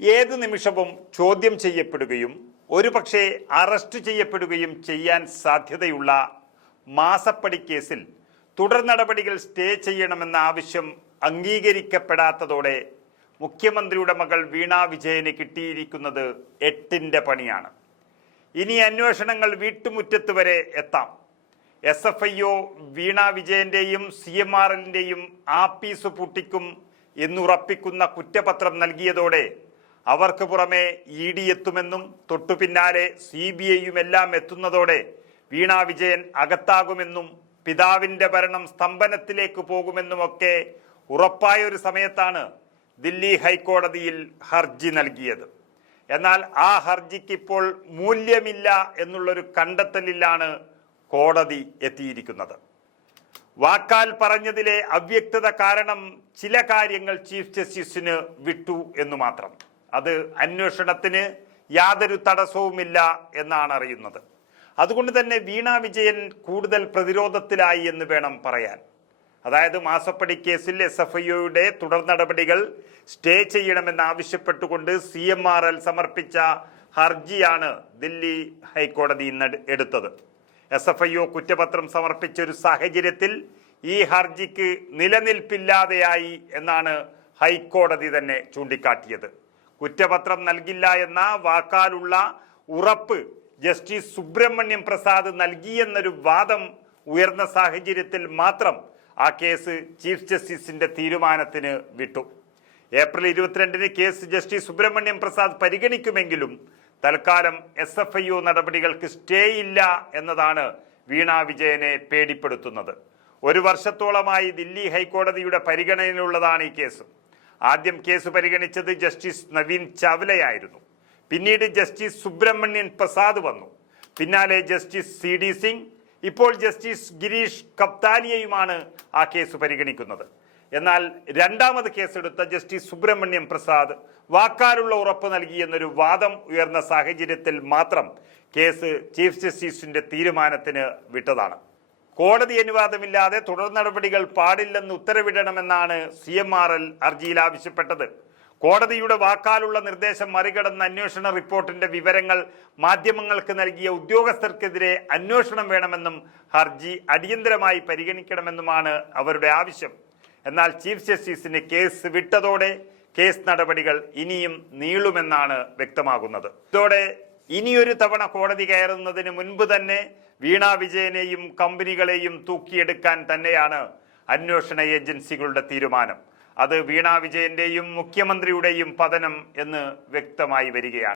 ഏത് നിമിഷവും ചോദ്യം ചെയ്യപ്പെടുകയും ഒരുപക്ഷെ അറസ്റ്റ് ചെയ്യപ്പെടുകയും ചെയ്യാൻ സാധ്യതയുള്ള മാസപ്പടി കേസിൽ തുടർ നടപടികൾ സ്റ്റേ ചെയ്യണമെന്ന ആവശ്യം അംഗീകരിക്കപ്പെടാത്തതോടെ മുഖ്യമന്ത്രിയുടെ മകൾ വീണ വിജയന് കിട്ടിയിരിക്കുന്നത് 8ന്റെ പണിയാണ്. ഇനി അന്വേഷണങ്ങൾ വീട്ടുമുറ്റത്ത് വരെ എത്താം. SFIO വീണ വിജയന്റെയും CMRLന്റെയും ആപ്പീസ് പൂട്ടിക്കും എന്നുറപ്പിക്കുന്ന കുറ്റപത്രം നൽകിയതോടെ അവർക്ക് പുറമെ ED എത്തുമെന്നും തൊട്ടു പിന്നാലെ CBIയും എല്ലാം എത്തുന്നതോടെ വീണ വിജയൻ അകത്താകുമെന്നും പിതാവിന്റെ ഭരണം സ്തംഭനത്തിലേക്ക് പോകുമെന്നുമൊക്കെ ഉറപ്പായൊരു സമയത്താണ് ദില്ലി ഹൈക്കോടതിയിൽ ഹർജി നൽകിയത്. എന്നാൽ ആ ഹർജിക്ക് ഇപ്പോൾ മൂല്യമില്ല എന്നുള്ളൊരു കണ്ടെത്തലിലാണ് കോടതി എത്തിയിരിക്കുന്നത്. വാക്കാൽ പറഞ്ഞതിലെ അവ്യക്തത കാരണം ചില കാര്യങ്ങൾ ചീഫ് ജസ്റ്റിസിന് വിട്ടു എന്നു മാത്രം. അത് അന്വേഷണത്തിന് യാതൊരു തടസ്സവുമില്ല എന്നാണ് അറിയുന്നത്. അതുകൊണ്ട് തന്നെ വീണ വിജയൻ കൂടുതൽ പ്രതിരോധത്തിലായി എന്ന് വേണം പറയാൻ. അതായത് മാസപ്പടി കേസിൽ SFIOയുടെ തുടർ നടപടികൾ സ്റ്റേ ചെയ്യണമെന്നാവശ്യപ്പെട്ടുകൊണ്ട് CMRL സമർപ്പിച്ച ഹർജിയാണ് ദില്ലി ഹൈക്കോടതി ഇന്ന് എടുത്തത്. SFIO കുറ്റപത്രം സമർപ്പിച്ച ഒരു സാഹചര്യത്തിൽ ഈ ഹർജിക്ക് നിലനിൽപ്പില്ലാതെയായി എന്നാണ് ഹൈക്കോടതി തന്നെ ചൂണ്ടിക്കാട്ടിയത്. കുറ്റപത്രം നൽകില്ല എന്ന വാക്കാലുള്ള ഉറപ്പ് ജസ്റ്റിസ് സുബ്രഹ്മണ്യം പ്രസാദ് നൽകിയെന്നൊരു വാദം ഉയർന്ന സാഹചര്യത്തിൽ മാത്രം ആ കേസ് ചീഫ് ജസ്റ്റിസിന്റെ തീരുമാനത്തിന് വിട്ടു. ഏപ്രിൽ 22-ന് കേസ് ജസ്റ്റിസ് സുബ്രഹ്മണ്യം പ്രസാദ് പരിഗണിക്കുമെങ്കിലും തൽക്കാലം SFIO നടപടികൾക്ക് സ്റ്റേ ഇല്ല എന്നതാണ് വീണ വിജയനെ പേടിപ്പെടുത്തുന്നത്. 1 വർഷത്തോളമായി ദില്ലി ഹൈക്കോടതിയുടെ പരിഗണനയിലുള്ളതാണ് ഈ കേസ്. ആദ്യം കേസ് പരിഗണിച്ചത് ജസ്റ്റിസ് നവീൻ ചാവലയായിരുന്നു. പിന്നീട് ജസ്റ്റിസ് സുബ്രഹ്മണ്യൻ പ്രസാദ് വന്നു. പിന്നാലെ ജസ്റ്റിസ് CD സിംഗ്, ഇപ്പോൾ ജസ്റ്റിസ് ഗിരീഷ് കപ്താലിയയുമാണ് ആ കേസ് പരിഗണിക്കുന്നത്. എന്നാൽ രണ്ടാമത് കേസെടുത്ത ജസ്റ്റിസ് സുബ്രഹ്മണ്യം പ്രസാദ് വാക്കാലുള്ള ഉറപ്പ് നൽകിയെന്നൊരു വാദം ഉയർന്ന സാഹചര്യത്തിൽ മാത്രം കേസ് ചീഫ് ജസ്റ്റിസിന്റെ തീരുമാനത്തിന് വിട്ടതാണ്. കോടതി അനുവാദമില്ലാതെ തുടർ നടപടികൾ പാടില്ലെന്ന് ഉത്തരവിടണമെന്നാണ് CMRL ഹർജിയിൽ ആവശ്യപ്പെട്ടത്. കോടതിയുടെ വാക്കാലുള്ള നിർദ്ദേശം മറികടന്ന അന്വേഷണ റിപ്പോർട്ടിന്റെ വിവരങ്ങൾ മാധ്യമങ്ങൾക്ക് നൽകിയ ഉദ്യോഗസ്ഥർക്കെതിരെ അന്വേഷണം വേണമെന്നും ഹർജി അടിയന്തരമായി പരിഗണിക്കണമെന്നുമാണ് അവരുടെ ആവശ്യം. എന്നാൽ ചീഫ് ജസ്റ്റിസിന് കേസ് വിട്ടതോടെ കേസ് നടപടികൾ ഇനിയും നീളുമെന്നാണ് വ്യക്തമാകുന്നത്. ഇതോടെ ഇനിയൊരു തവണ കോടതി കയറുന്നതിന് മുൻപ് തന്നെ വീണ വിജയനെയും കമ്പനികളെയും തൂക്കിയെടുക്കാൻ തന്നെയാണ് അന്വേഷണ ഏജൻസികളുടെ തീരുമാനം. അത് വീണ വിജയന്റെയും മുഖ്യമന്ത്രിയുടെയും പതനം എന്ന് വ്യക്തമായി വരികയാണ്.